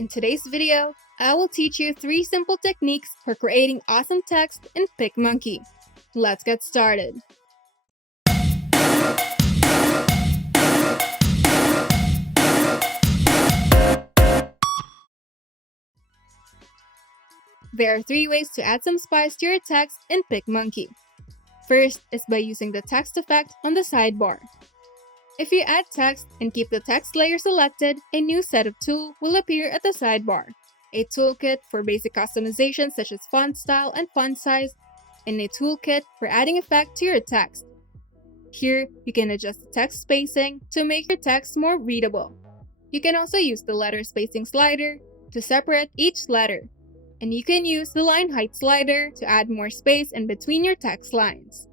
In today's video, I will teach you 3 simple techniques for creating awesome text in PicMonkey. Let's get started. There are 3 ways to add some spice to your text in PicMonkey. First is by using the text effect on the sidebar. If you add text and keep the text layer selected, a new set of tools will appear at the sidebar. A toolkit for basic customization such as font style and font size, and a toolkit for adding effect to your text. Here, you can adjust the text spacing to make your text more readable. You can also use the letter spacing slider to separate each letter. And you can use the line height slider to add more space in between your text lines.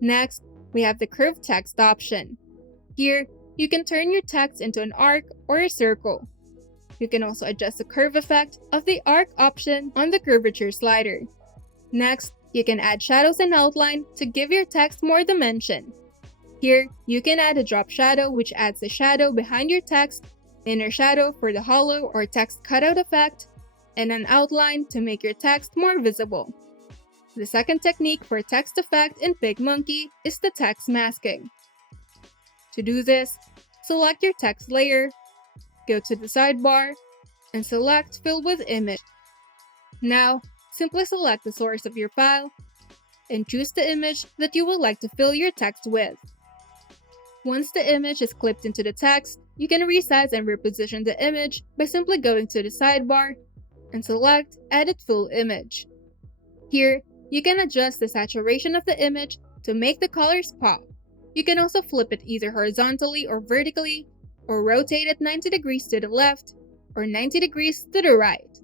Next, we have the curved text option. Here, you can turn your text into an arc or a circle. You can also adjust the curve effect of the arc option on the curvature slider. Next, you can add shadows and outline to give your text more dimension. Here, you can add a drop shadow which adds a shadow behind your text, inner shadow for the hollow or text cutout effect, and an outline to make your text more visible. The second technique for text effect in PicMonkey is the text masking. To do this, select your text layer, go to the sidebar, and select Fill with Image. Now, simply select the source of your file and choose the image that you would like to fill your text with. Once the image is clipped into the text, you can resize and reposition the image by simply going to the sidebar and select Edit Full Image. Here, you can adjust the saturation of the image to make the colors pop. You can also flip it either horizontally or vertically, or rotate it 90 degrees to the left or 90 degrees to the right.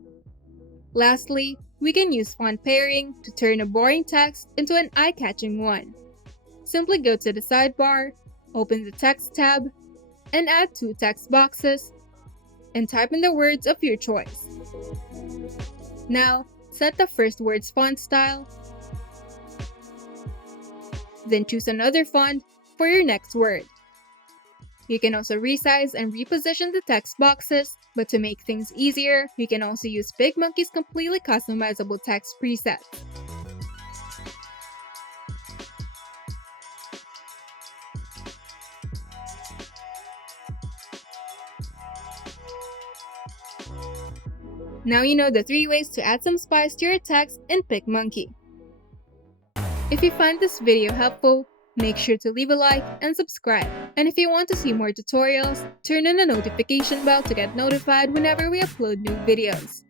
Lastly, we can use font pairing to turn a boring text into an eye-catching one. Simply go to the sidebar, open the Text tab, and add 2 text boxes, and type in the words of your choice. Now, set the first word's font style, then choose another font for your next word. You can also resize and reposition the text boxes, but to make things easier, you can also use PicMonkey's completely customizable text presets. Now you know the 3 ways to add some spice to your text in PicMonkey. If you find this video helpful, make sure to leave a like and subscribe. And if you want to see more tutorials, turn on the notification bell to get notified whenever we upload new videos.